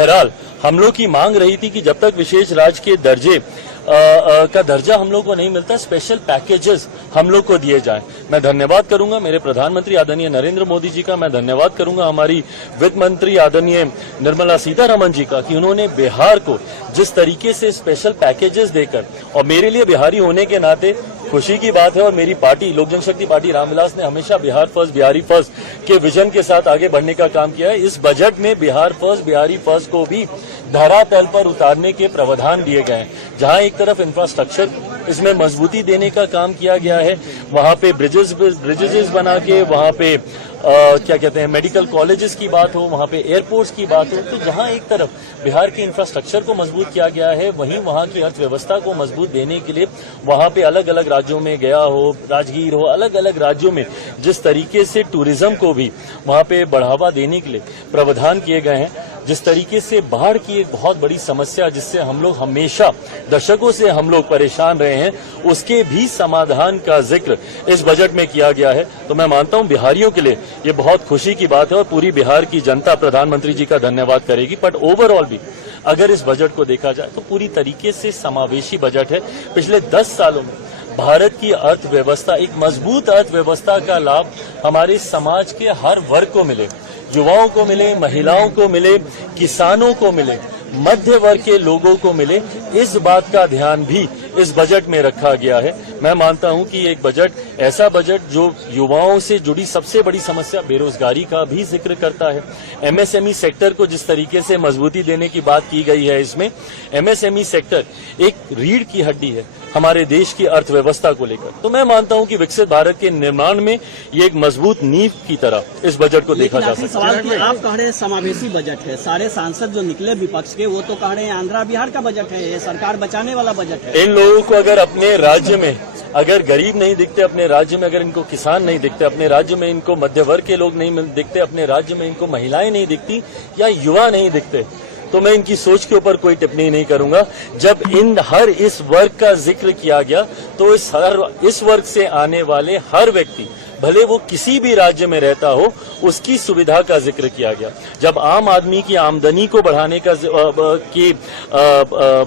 बहरहाल हम लोग की मांग रही थी कि जब तक विशेष राज्य के दर्जे का दर्जा हम लोग को नहीं मिलता, स्पेशल पैकेजेस हम लोग को दिए जाएं। मैं धन्यवाद करूंगा मेरे प्रधानमंत्री आदरणीय नरेंद्र मोदी जी का, मैं धन्यवाद करूंगा हमारी वित्त मंत्री आदरणीय निर्मला सीतारमण जी का कि उन्होंने बिहार को जिस तरीके से स्पेशल पैकेजेस देकर, और मेरे लिए बिहारी होने के नाते खुशी की बात है, और मेरी पार्टी लोक जनशक्ति पार्टी रामविलास ने हमेशा बिहार फर्स्ट बिहारी फर्स्ट के विजन के साथ आगे बढ़ने का काम किया है। इस बजट में बिहार फर्स्ट बिहारी फर्स्ट को भी धरातल पर उतारने के प्रावधान दिए गए हैं। जहां एक तरफ इंफ्रास्ट्रक्चर इसमें मजबूती देने का काम किया गया है, वहां पे ब्रिजेस बना के, वहां पे क्या कहते हैं मेडिकल कॉलेजेस की बात हो, वहां पे एयरपोर्ट्स की बात हो, तो जहां एक तरफ बिहार के इंफ्रास्ट्रक्चर को मजबूत किया गया है, वहीं वहां की अर्थव्यवस्था को मजबूत देने के लिए वहां पे अलग अलग राज्यों में गया हो, राजगीर हो, अलग अलग राज्यों में जिस तरीके से टूरिज्म को भी वहां पे बढ़ावा देने के लिए प्रावधान किए गए हैं, जिस तरीके से बाढ़ की एक बहुत बड़ी समस्या जिससे हम लोग हमेशा दशकों से हम लोग परेशान रहे हैं, उसके भी समाधान का जिक्र इस बजट में किया गया है। तो मैं मानता हूं बिहारियों के लिए ये बहुत खुशी की बात है और पूरी बिहार की जनता प्रधानमंत्री जी का धन्यवाद करेगी। बट ओवरऑल भी अगर इस बजट को देखा जाए तो पूरी तरीके से समावेशी बजट है। पिछले 10 सालों में भारत की अर्थव्यवस्था, एक मजबूत अर्थव्यवस्था का लाभ हमारे समाज के हर वर्ग को मिले, युवाओं को मिले, महिलाओं को मिले, किसानों को मिले, मध्य वर्ग के लोगों को मिले, इस बात का ध्यान भी इस बजट में रखा गया है। मैं मानता हूं कि एक बजट, ऐसा बजट जो युवाओं से जुड़ी सबसे बड़ी समस्या बेरोजगारी का भी जिक्र करता है। एमएसएमई सेक्टर को जिस तरीके से मजबूती देने की बात की गई है, इसमें एमएसएमई सेक्टर एक रीढ़ की हड्डी है हमारे देश की अर्थव्यवस्था को लेकर। तो मैं मानता हूं कि विकसित भारत के निर्माण में ये एक मजबूत नींव की तरह इस बजट को देखा जा सकता है। आप कह रहे हैं समावेशी बजट है, सारे सांसद जो निकले विपक्ष के वो तो कह रहे हैं आंध्रा बिहार का बजट है, ये सरकार बचाने वाला बजट है। इन लोगों को अगर अपने राज्य में अगर गरीब नहीं दिखते, अपने राज्य में अगर इनको किसान नहीं दिखते, अपने राज्य में इनको मध्य वर्ग के लोग नहीं दिखते, अपने राज्य में इनको महिलाएं नहीं दिखती या युवा नहीं दिखते, तो मैं इनकी सोच के ऊपर कोई टिप्पणी नहीं करूंगा। जब हर इस वर्ग का जिक्र किया गया तो इस वर्ग से आने वाले हर व्यक्ति, भले वो किसी भी राज्य में रहता हो, उसकी सुविधा का जिक्र किया गया। जब आम आदमी की आमदनी को बढ़ाने का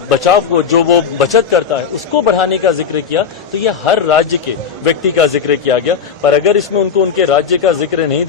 बचाव को, जो वो बचत करता है, उसको बढ़ाने का जिक्र किया, तो ये हर राज्य के व्यक्ति का जिक्र किया गया। पर अगर इसमें उनको उनके राज्य का जिक्र नहीं